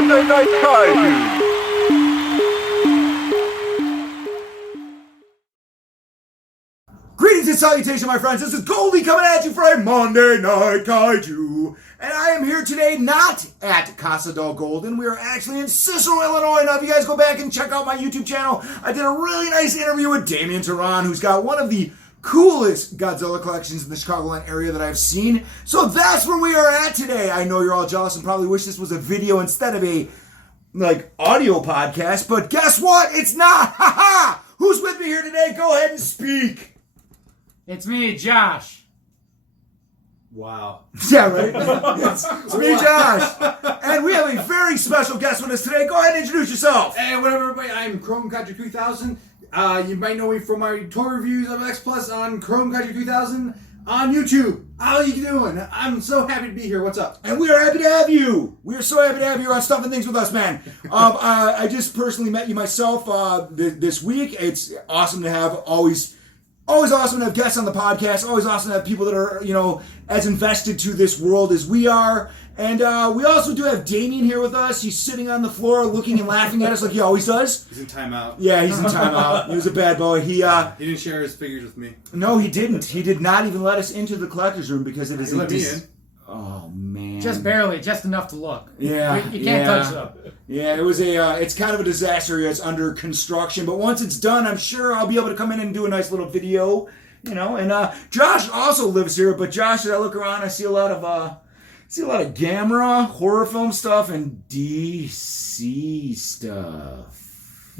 Night Kaiju. Greetings and salutations, my friends. This is Goldy coming at you for a Monday Night Kaiju. And I am here today not at Casa del Golden. We are actually in Cicero, Illinois. Now, if you guys go back and check out my YouTube channel, I did a really nice interview with Damien, who's got one of the coolest Godzilla collections in the Chicagoland area that I've seen. So that's where we are at today. I know you're all jealous and probably wish this was a video instead of a, audio podcast. But guess what? It's not. Ha ha! Who's with me here today? Go ahead and speak. It's me, Josh. Wow. Yeah, right? It's me, Josh. And we have a very special guest with us today. Go ahead and introduce yourself. Hey, what up, everybody? I'm Chrome Kaiju 3000. You might know me from my tour reviews of X Plus on Chrome Kaiju 3000 on YouTube. How you doing? I'm so happy to be here. What's up? And we are happy to have you. We are so happy to have you on Stuff and Things with us, man. I just personally met you myself this week. It's awesome to have always awesome to have guests on the podcast. Always awesome to have people that are, as invested to this world as we are. And we also do have Damien here with us. He's sitting on the floor looking and laughing at us like he always does. He's in timeout. Yeah, he's in timeout. He was a bad boy. He didn't share his figures with me. No, he didn't. He did not even let us into the collector's room because it is He let me in. Oh, man. Just barely, just enough to look. Yeah. You can't touch them. Yeah, it was it's kind of a disaster. It's under construction, but once it's done, I'm sure I'll be able to come in and do a nice little video, and Josh also lives here, but Josh, as I look around, I see a lot of Gamera, horror film stuff, and DC stuff.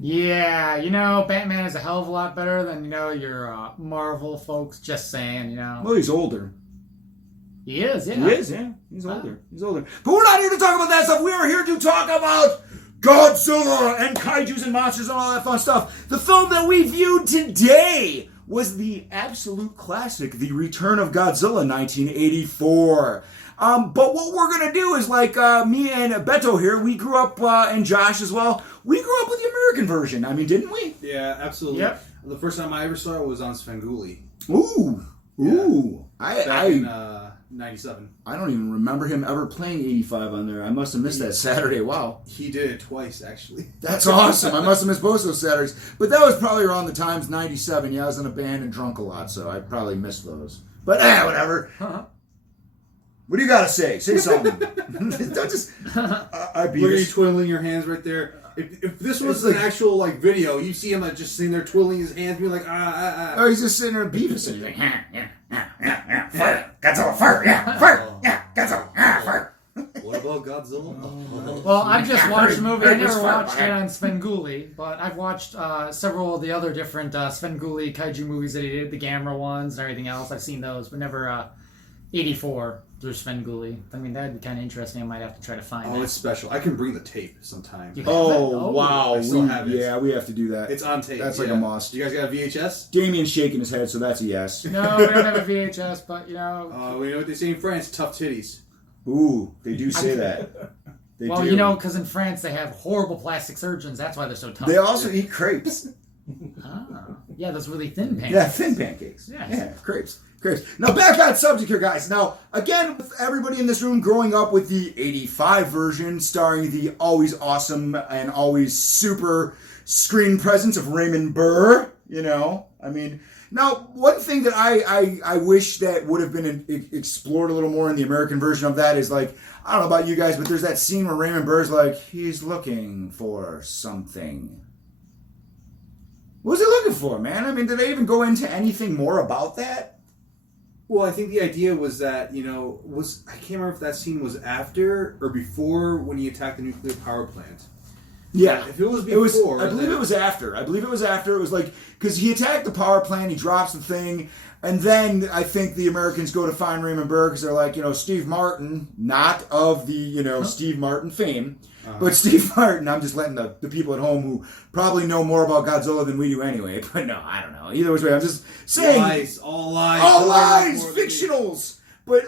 Yeah, Batman is a hell of a lot better than, your Marvel folks, just saying, Well, he's older. He is, yeah. He is, yeah. He's older. He's older. But we're not here to talk about that stuff. We are here to talk about Godzilla and kaijus and monsters and all that fun stuff. The film that we viewed today was the absolute classic, The Return of Godzilla, 1984. But what we're going to do is, me and Beto here, we grew up, and Josh as well, we grew up with the American version. I mean, didn't we? Yeah, absolutely. Yep. The first time I ever saw it was on Svengoolie. Ooh. Back in 97. I don't even remember him ever playing 85 on there. I must have missed that Saturday. Wow. He did it twice, actually. That's awesome. I must have missed both those Saturdays. But that was probably around the times 97. Yeah, I was in a band and drunk a lot, so I probably missed those. But whatever. What do you got to say? Say something. Don't just... Look at you twiddling your hands right there. If this was an actual video, you see him just sitting there twiddling his hands, being like, Oh, he's just sitting there beefing. He's like, fire, Godzilla, fire, Godzilla, fire. What about Godzilla? Well, I've just watched the movie. I never watched it on Svengoolie, but I've watched several of the other different Svengoolie kaiju movies that he did, the Gamera ones and everything else. I've seen those, but never 84 through Svengoolie. I mean, that'd be kind of interesting. I might have to try to find it. Oh, it's special. I can bring the tape sometime. Oh, wow. I still have it. Yeah, we have to do that. It's on tape. That's like a must. You guys got a VHS? Damien's shaking his head, so that's a yes. No, we don't have a VHS, but, We know what they say in France, tough titties. Ooh, they do say that. They well, do. because in France they have horrible plastic surgeons. That's why they're so tough. They also eat crepes. Yeah, those really thin pancakes. Yeah, thin pancakes. Yes. Yeah, crepes. Now, back on subject here, guys. Now, again, with everybody in this room growing up with the 85 version starring the always awesome and always super screen presence of Raymond Burr, Now, one thing that I wish that would have been explored a little more in the American version of that is, I don't know about you guys, but there's that scene where Raymond Burr's he's looking for something. What was he looking for, man? I mean, did they even go into anything more about that? Well, I think the idea was that, I can't remember if that scene was after or before when he attacked the nuclear power plant. Yeah. If it was before... I believe it was after. It was because he attacked the power plant, he drops the thing, and then I think the Americans go to find Raymond Burr because they're like, Steve Martin, not of the, Steve Martin fame, but Steve Martin, I'm just letting the people at home who probably know more about Godzilla than we do anyway, but no, I don't know. Either way, I'm just saying... All lies. All lies! Fictionals! But,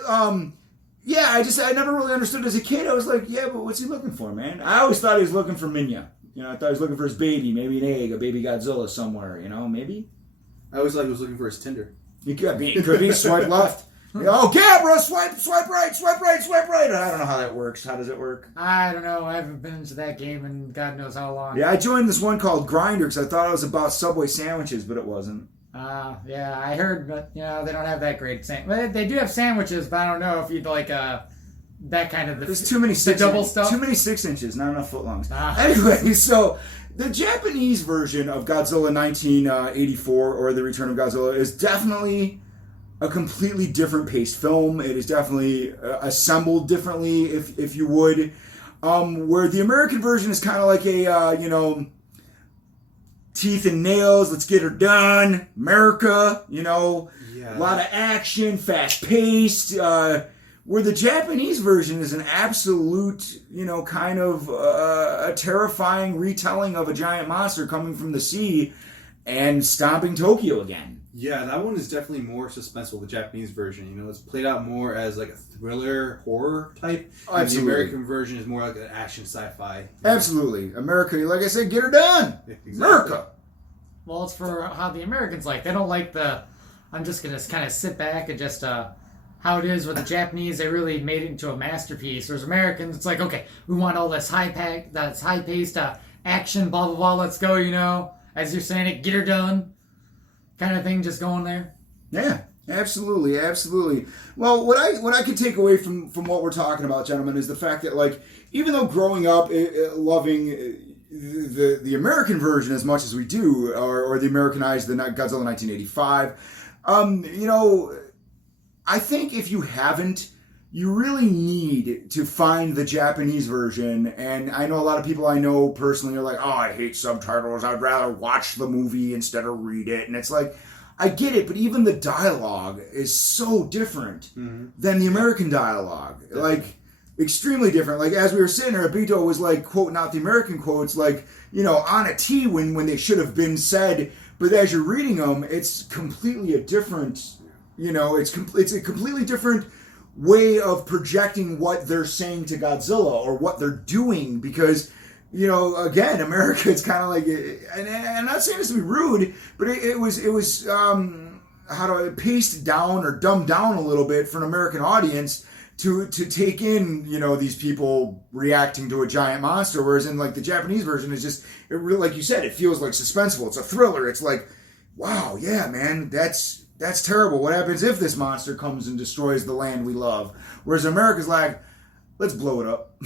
yeah, I never really understood as a kid. I was like, yeah, but what's he looking for, man? I always thought he was looking for Minya. I thought he was looking for his baby, maybe an egg, a baby Godzilla somewhere, maybe? I always thought he was looking for his Tinder. He could be swipe left. Oh, Gabra, swipe right, swipe right, swipe right. I don't know how that works. How does it work? I don't know. I haven't been into that game in God knows how long. Yeah, I joined this one called Grinder because I thought it was about Subway sandwiches, but it wasn't. Yeah, I heard, but they don't have that great they do have sandwiches, but I don't know if you'd like that kind of There's too many double stuff. Too many 6 inches, not enough footlongs. Anyway, so the Japanese version of Godzilla 1984 or the Return of Godzilla is definitely a completely different paced film. It is definitely assembled differently, if you would. Where the American version is kind of like a teeth and nails, let's get her done, America, a lot of action, fast paced. Where the Japanese version is an absolute, kind of a terrifying retelling of a giant monster coming from the sea and stomping Tokyo again. Yeah, that one is definitely more suspenseful, the Japanese version. It's played out more as like a thriller, horror type. And the American version is more like an action sci-fi. Absolutely. America, like I said, get her done. Exactly. America. Well, it's for how the Americans like. They don't like I'm just going to kind of sit back and just... how it is with the Japanese, they really made it into a masterpiece. Whereas Americans, it's like, okay, we want all this high-paced action, blah, blah, blah, let's go, as you're saying it, get her done kind of thing, just going there. Yeah, absolutely, absolutely. Well, what I can take away from what we're talking about, gentlemen, is the fact that, like, even though growing up loving the American version as much as we do, or the Americanized, the Godzilla 1985, I think if you haven't, you really need to find the Japanese version. And I know a lot of people I know personally are like, oh, I hate subtitles. I'd rather watch the movie instead of read it. And it's like, I get it, but even the dialogue is so different than the American dialogue. Like, extremely different. Like, as we were sitting there, Abito was like quoting out the American quotes, like, on a T when they should have been said. But as you're reading them, it's completely a different... it's a completely different way of projecting what they're saying to Godzilla or what they're doing because, again, America, it's kind of like, and I'm not saying this to be rude, but it was paced down or dumbed down a little bit for an American audience to take in, these people reacting to a giant monster, whereas in like the Japanese version is just, it really, like you said, it feels like suspenseful. It's a thriller. It's like, wow, yeah, man, that's terrible. What happens if this monster comes and destroys the land we love? Whereas America's like, let's blow it up.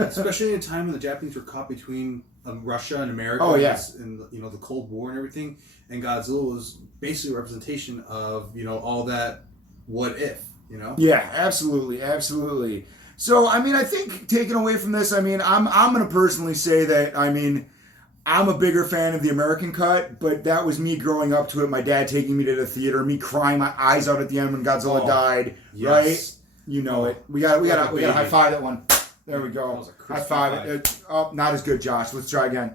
Especially in a time when the Japanese were caught between Russia and America. Oh, yeah. And the Cold War and everything. And Godzilla was basically a representation of, all that what if, Yeah, absolutely, absolutely. So, I think taking away from this, I'm going to personally say that, I'm a bigger fan of the American cut, but that was me growing up to it. My dad taking me to the theater, me crying my eyes out at the end when Godzilla died. Yes. Right? You know it. We got to high five that one. There we go. High five it. Oh, not as good, Josh. Let's try again.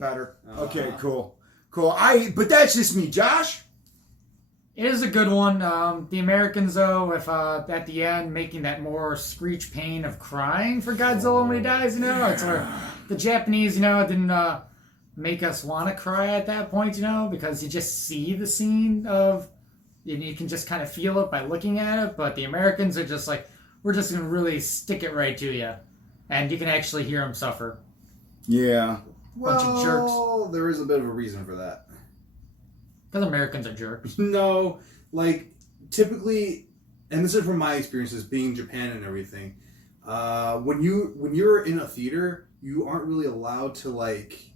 Better. Okay, cool. But that's just me, Josh. It is a good one. The Americans, though, if at the end making that more screech pain of crying for Godzilla when he dies, it's where the Japanese, didn't make us want to cry at that point, because you just see the scene of, and you can just kind of feel it by looking at it. But the Americans are just like, we're just going to really stick it right to you, and you can actually hear them suffer. Yeah. Bunch of jerks. There is a bit of a reason for that. Because Americans are jerks. No, like, typically, and this is from my experiences being in Japan and everything, when you're in a theater, you aren't really allowed to, like,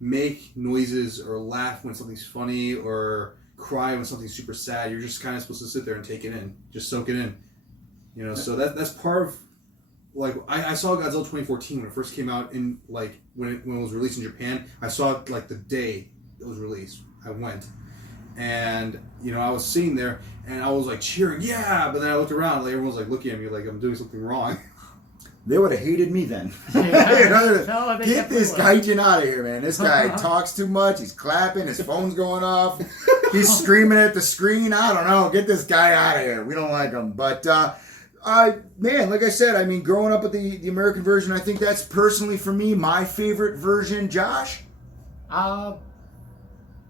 make noises or laugh when something's funny or cry when something's super sad. You're just kind of supposed to sit there and take it in. Just soak it in. So that's part of, like, I saw Godzilla 2014 when it first came out in, like, when it was released in Japan. I saw it, like, the day it was released. I went. And, I was sitting there, and I was, like, cheering, yeah! But then I looked around, like, everyone was, like, looking at me like I'm doing something wrong. They would have hated me then. Yeah. Get this Gaijin out of here, man. This guy talks too much. He's clapping. His phone's going off. He's screaming at the screen. I don't know. Get this guy out of here. We don't like him. But, man, like I said, growing up with the American version, I think that's personally, for me, my favorite version. Josh?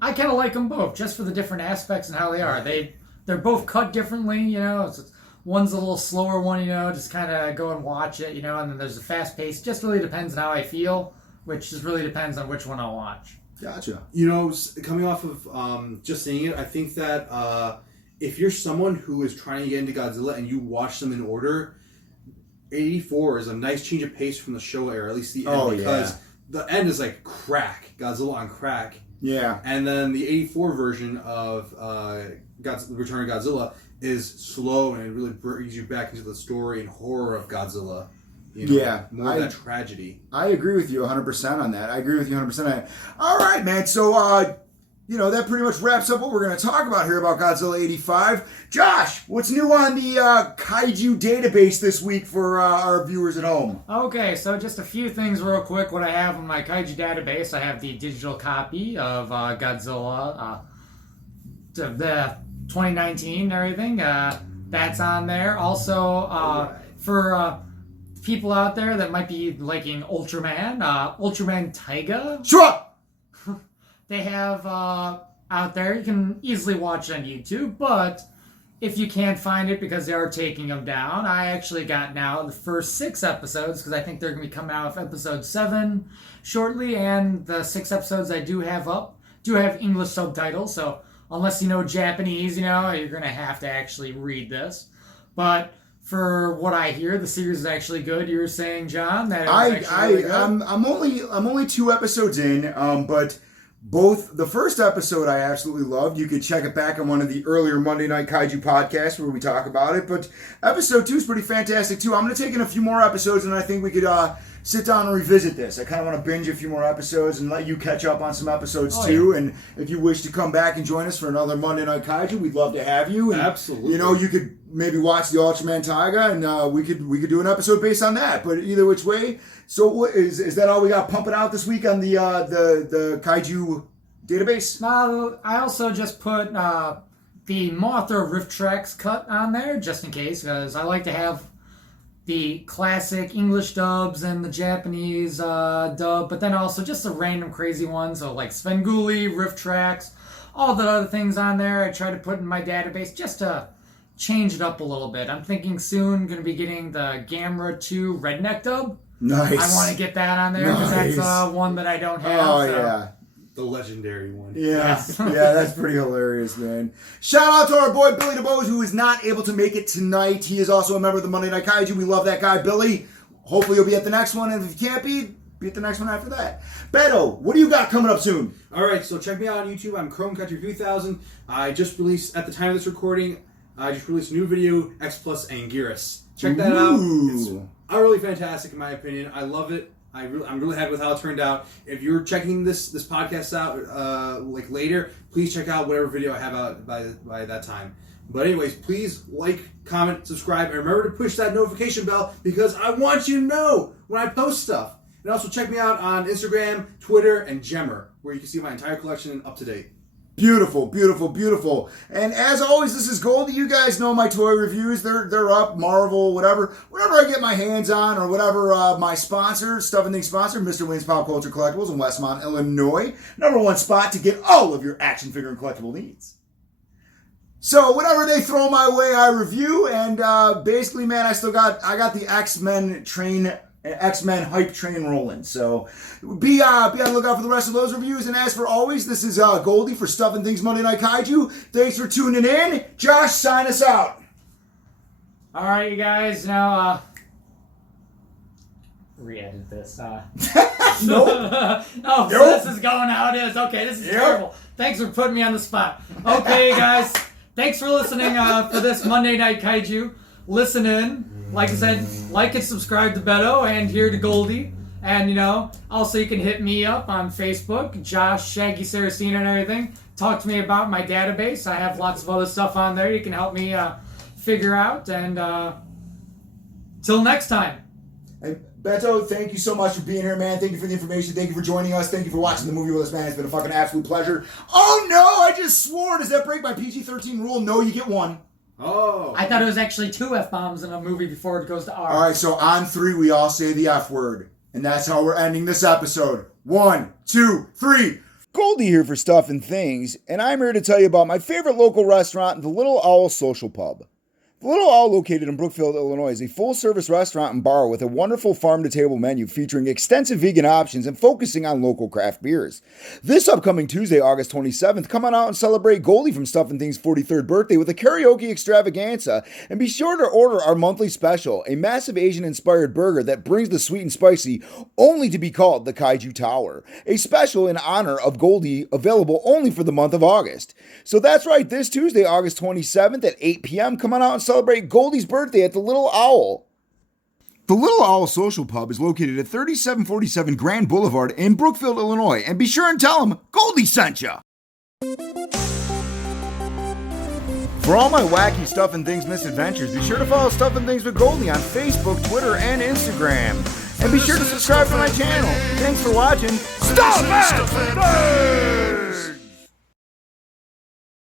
I kind of like them both, just for the different aspects and how they are. They're they're both cut differently, you know. One's a little slower one, you know, just kind of go and watch it, you know, and then there's a fast pace. Just really depends on how I feel, which just really depends on which one I'll watch. Gotcha. You know, coming off of just seeing it, I think that if you're someone who is trying to get into Godzilla and you watch them in order, 84 is a nice change of pace from the show era, at least the end, because the end is like crack, Godzilla on crack. Yeah. And then the 84 version of Return of Godzilla is slow and it really brings you back into the story and horror of Godzilla. You know, more of that tragedy. I agree with you 100% on that. All right, man. So, you know, that pretty much wraps up what we're going to talk about here about Godzilla 85. Josh, what's new on the Kaiju database this week for our viewers at home? Okay, so just a few things real quick. What I have on my Kaiju database, I have the digital copy of Godzilla, the 2019 and everything. That's on there. Also, for people out there that might be liking Ultraman, Ultraman Taiga. Sure! They have out there. You can easily watch it on YouTube, but if you can't find it because they are taking them down, I actually got now the first 6 episodes because I think they're going to be coming out with episode 7 shortly, and the 6 episodes I do have up do have English subtitles, so unless you know Japanese, you know, you're going to have to actually read this. But for what I hear, the series is actually good. You were saying, John, that it was really good? I'm only 2 episodes in, but both the first episode I absolutely loved. You could check it back on one of the earlier Monday Night Kaiju podcasts where we talk about it. But episode 2 is pretty fantastic too. I'm going to take in a few more episodes, and I think we could sit down and revisit this. I kind of want to binge a few more episodes and let you catch up on some episodes too. Yeah. And if you wish to come back and join us for another Monday Night Kaiju, we'd love to have you. And, absolutely. You know, you could maybe watch the Ultraman Taiga, and we could do an episode based on that. But either which way. So what, is that all we got pumping out this week on the Kaiju database? I also just put the Mothra riff tracks cut on there just in case, because I like to have the classic English dubs and the Japanese dub, but then also just the random crazy ones, so like Svengoolie, riff tracks, all the other things on there I try to put in my database just to change it up a little bit. I'm thinking soon going to be getting the Gamera 2 Redneck dub. Nice. I want to get that on there because that's one that I don't have. Oh, so. yeah. The legendary one. Yeah. Yeah, that's pretty hilarious, man. Shout out to our boy Billy DeBose, who is not able to make it tonight. He is also a member of the Monday Night Kaiju. We love that guy, Billy. Hopefully he'll be at the next one, and if he can't be at the next one after that. Beto, what do you got coming up soon? All right, so check me out on YouTube. I'm Chrome Country 3000. I just released, at the time of this recording, I just released a new video, X Plus Anguirus. Check that out. It's utterly fantastic in my opinion. I love it. I'm really happy with how it turned out. If you're checking this podcast out like later, please check out whatever video I have out by that time. But anyways, please like, comment, subscribe, and remember to push that notification bell because I want you to know when I post stuff. And also check me out on Instagram, Twitter, and Gemmer, where you can see my entire collection up to date. Beautiful, beautiful, beautiful. And as always, this is Goldie. You guys know my toy reviews. They're up, Marvel, whatever I get my hands on, or whatever my sponsor, Stuff and Things sponsor, Mr. Wayne's Pop Culture Collectibles in Westmont, Illinois. #1 spot to get all of your action figure and collectible needs. So whatever they throw my way, I review. And basically, man, I got the X-Men hype train rolling. So be on the lookout for the rest of those reviews. And as for always, this is Goldie for Stuff and Things Monday Night Kaiju. Thanks for tuning in. Josh, sign us out. All right, you guys. Now, re-edit this. Nope. Oh, so this is going how it is. Okay, this is terrible. Thanks for putting me on the spot. Okay, guys. Thanks for listening for this Monday Night Kaiju. Listen in. Like I said, like and subscribe to Beto and here to Goldie. And, you know, also you can hit me up on Facebook, Josh, Shaggy Saraceno and everything. Talk to me about my database. I have lots of other stuff on there you can help me figure out. And till next time. And Beto, thank you so much for being here, man. Thank you for the information. Thank you for joining us. Thank you for watching the movie with us, man. It's been a fucking absolute pleasure. Oh, no, I just swore. Does that break my PG-13 rule? No, you get 1. Oh. I thought it was actually 2 F-bombs in a movie before it goes to R. All right, so on 3, we all say the F word. And that's how we're ending this episode. 1, 2, 3. Goldie here for Stuff and Things, and I'm here to tell you about my favorite local restaurant, the Little Owl Social Pub. The Little Owl, located in Brookfield, Illinois, is a full-service restaurant and bar with a wonderful farm-to-table menu featuring extensive vegan options and focusing on local craft beers. This upcoming Tuesday, August 27th, come on out and celebrate Goldie from Stuff and Things' 43rd birthday with a karaoke extravaganza, and be sure to order our monthly special, a massive Asian-inspired burger that brings the sweet and spicy, only to be called the Kaiju Tower, a special in honor of Goldie available only for the month of August. So that's right, this Tuesday, August 27th at 8 p.m., come on out and celebrate Goldie's birthday at the Little Owl. The Little Owl Social Pub is located at 3747 Grand Boulevard in Brookfield, Illinois, and be sure and tell them Goldie sent ya! For all my wacky Stuff and Things misadventures, be sure to follow Stuff and Things with Goldie on Facebook, Twitter, and Instagram. And be sure to subscribe to my channel. Thanks for watching. Stuff and